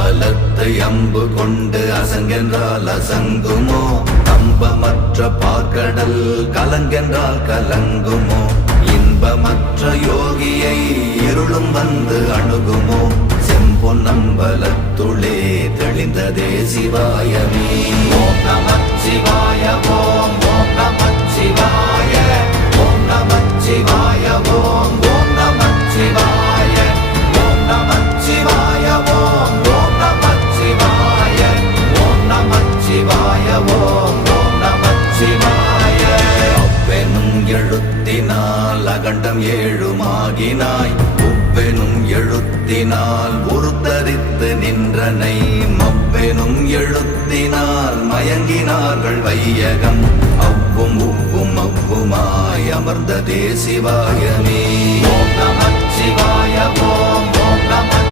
பலத்தை அம்பு கொண்டு அசங்கென்றால் அசங்குமோ? கம்பமற்ற பார்க்கடல் கலங்கென்றால் கலங்குமோ? இன்பமற்ற யோகியை இருளும் வந்து அணுகுமோ? செம்பொன்னம்பலத்துளே தெளிந்ததே சிவாயமே. ஓம் நமச்சிவாய ஓம் ஓம் நமச்சிவாய ஓம் நமச்சிவாய ஓம் ஓம் நமச்சிவாய ஓம் நமச்சிவாய ஓம் ஓம் நமச்சிவாய ஓம் நமச்சிவாய ஓம் ஓம் நமச்சிவாய. அவ்வெனும் எழுத்தினால் அகண்டம் ஏழுமாகினாய், உவ்வெனும் எழுத்தினால் உருத்தரித்து நின்றனை, மவ்வெனும் எழுத்தினால் மயங்கினார்கள் வையகம். அவ்வும் உவ்வும் அவ்வுமாய் அமர்ந்ததே சிவாயமே. ஓம் நமச்சிவாய ஓம்